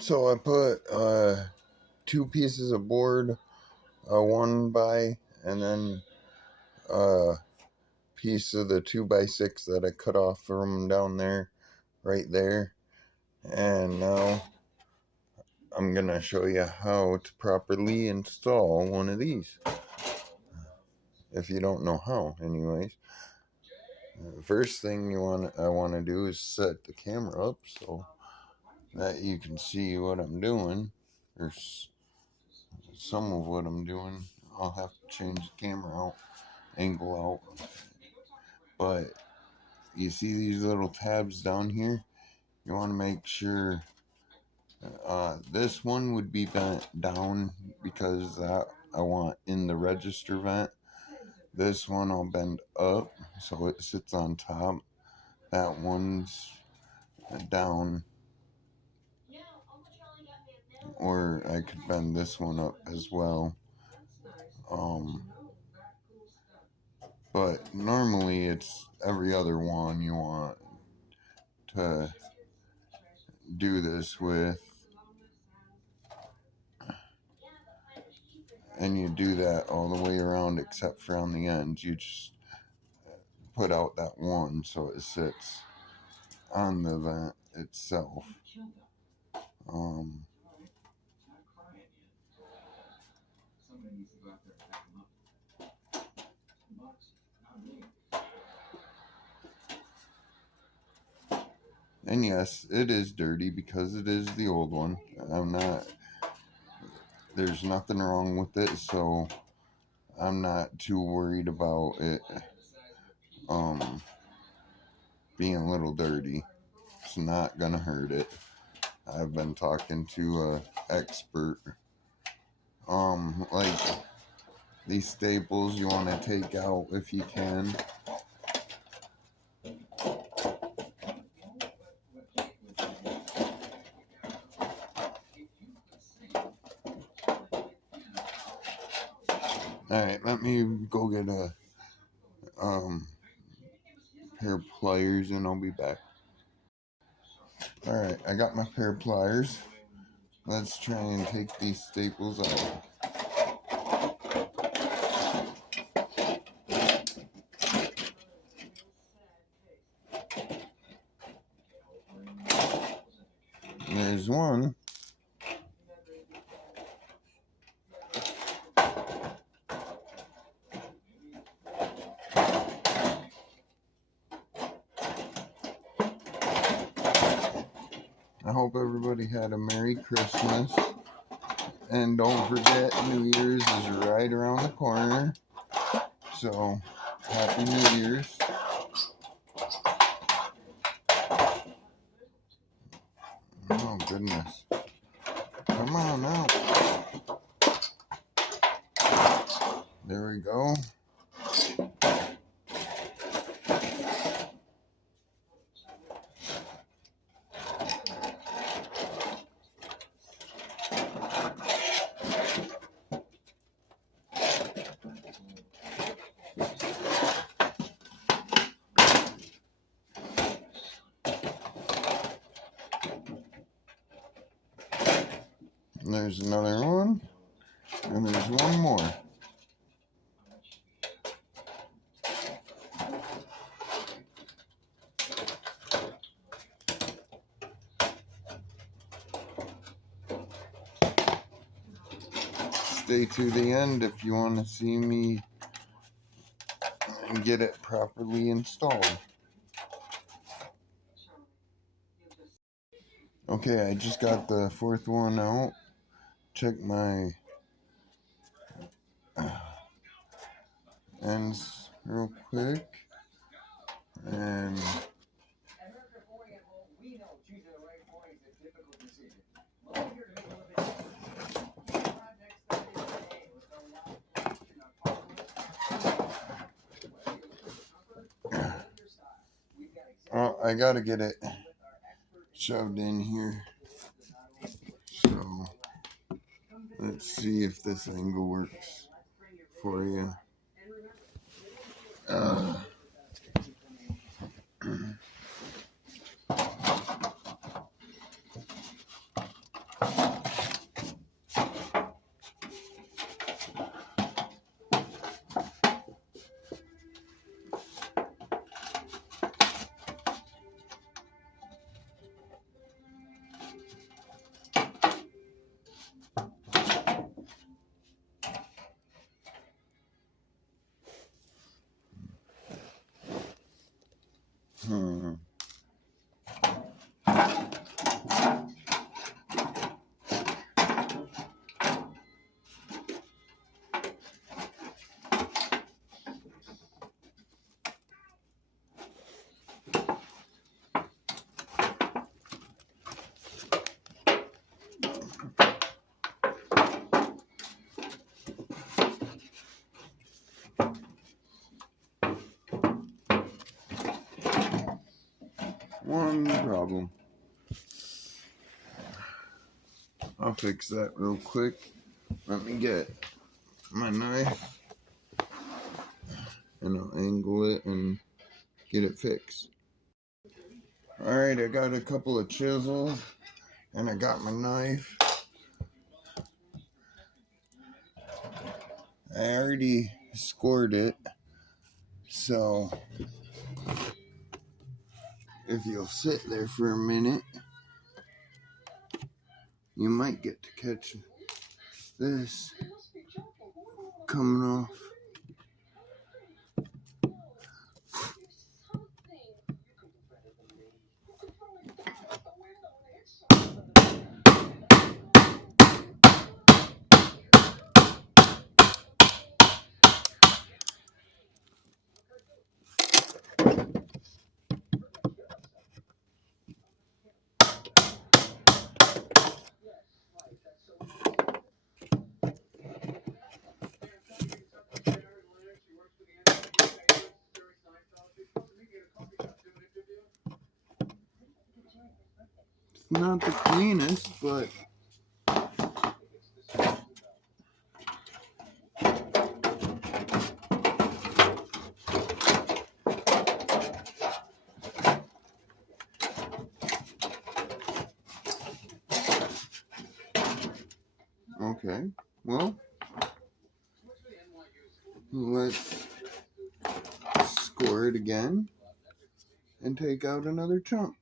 So I put two pieces of board, one by, and then a piece of the 2x6 that I cut off from down there, right there. And now I'm gonna show you how to properly install one of these, if you don't know how, anyways. The first thing I want to do is set the camera up so that you can see what I'm doing, or some of what I'm doing. I'll have to change the camera angle out, but you see these little tabs down here? You want to make sure this one would be bent down because that I want in the register vent. This one I'll bend up so it sits on top. That one's down, or I could bend this one up as well. But normally it's every other one you want to do this with, and you do that all the way around except for on the ends. You just put out that one so it sits on the vent itself. And yes, it is dirty because it is the old one. There's nothing wrong with it, so I'm not too worried about it being a little dirty. It's not gonna hurt it. I've been talking to an expert. Like these staples you want to take out if you can. Alright, let me go get a pair of pliers and I'll be back. Alright, I got my pair of pliers. Let's try and take these staples out. There's one. I hope everybody had a Merry Christmas. And don't forget, New Year's is right around the corner. So, Happy New Year's. Oh, goodness. Come on out. There we go. And there's another one. And there's one more. Stay to the end if you want to see me and get it properly installed. Okay, I just got the fourth one out. Check my ends real quick. And I gotta get it shoved in here. So let's see if this angle works for you. one problem. I'll fix that real quick. Let me get my knife and I'll angle it and get it fixed. Alright, I got a couple of chisels and I got my knife. I already scored it, so if you'll sit there for a minute, you might get to catch this coming off. Not the cleanest, but okay. Well, let's score it again and take out another chunk.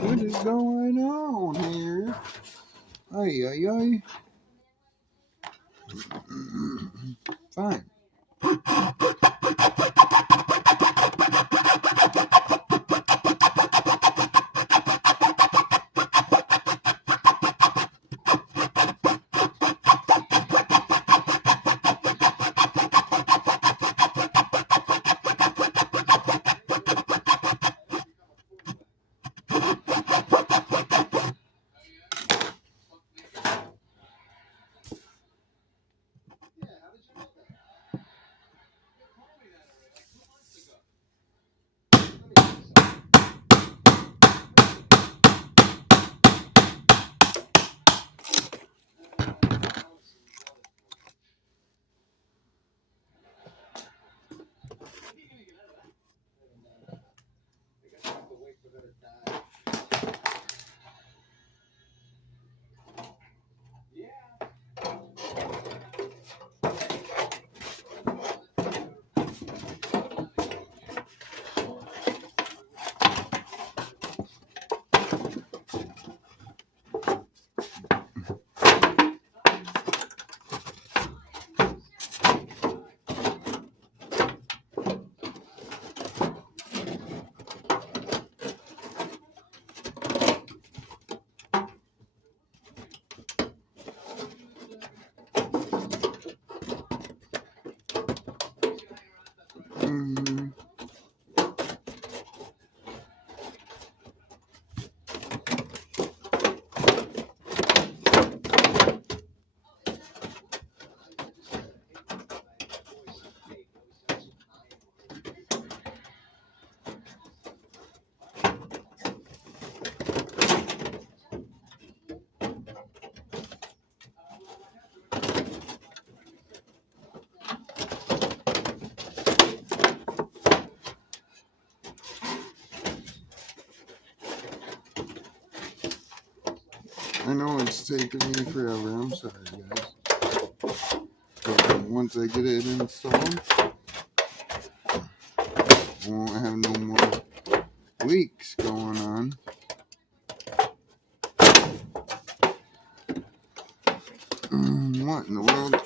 What is going on here? Ay, ay, ay. Fine. taking me forever. I'm sorry, guys. But once I get it installed, I won't have no more leaks going on. What in the world?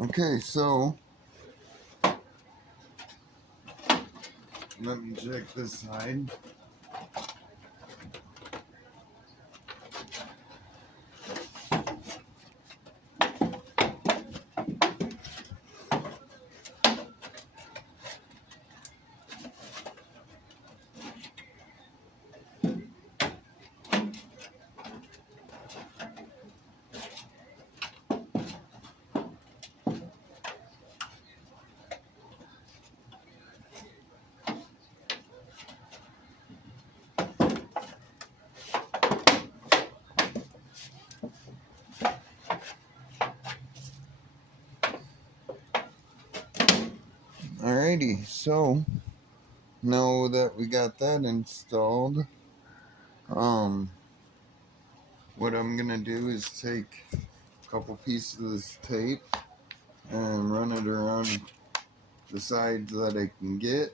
Okay, so let me check this side. Alrighty, so now that we got that installed, what I'm gonna do is take a couple pieces of this tape and run it around the sides that I can get.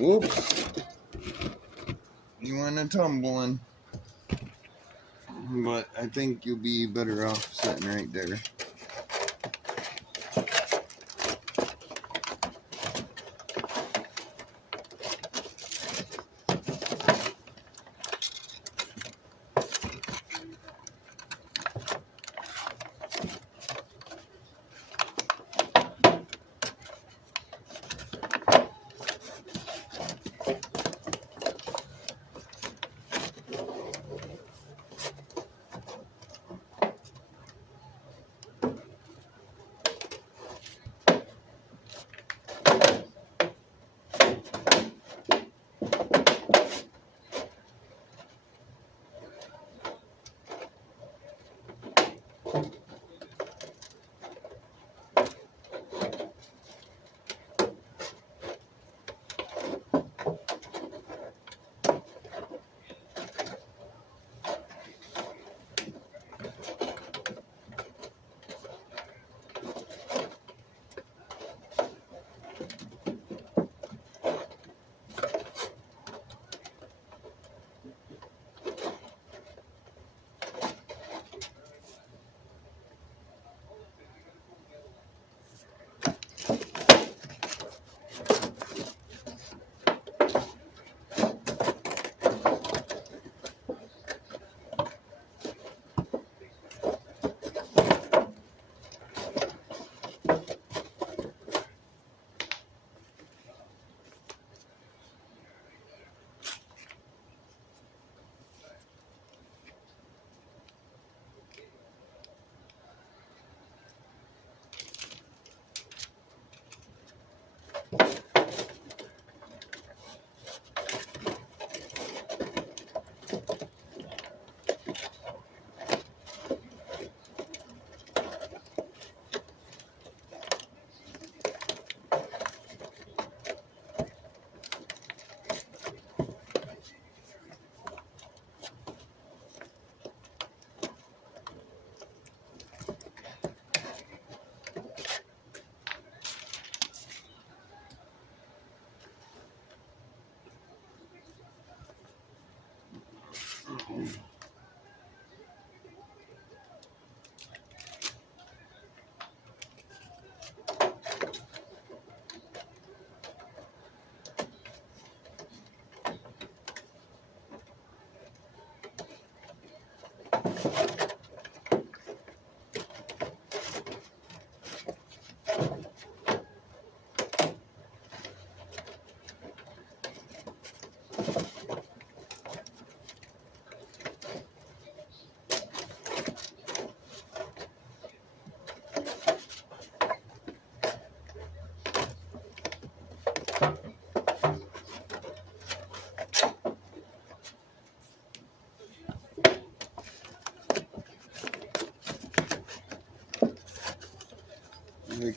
Whoops! You went a tumbling. But I think you'll be better off sitting right there.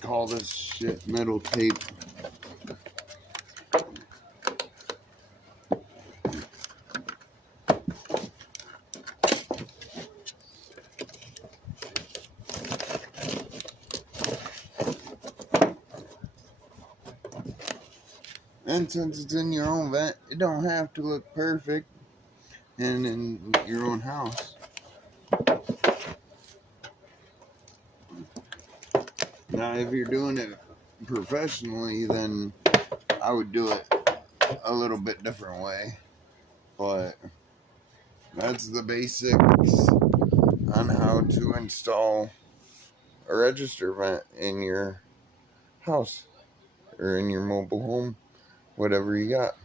call this shit metal tape. And since it's in your own vent, it don't have to look perfect and in your own house. Now, if you're doing it professionally, then I would do it a little bit different way. But that's the basics on how to install a register vent in your house or in your mobile home, whatever you got.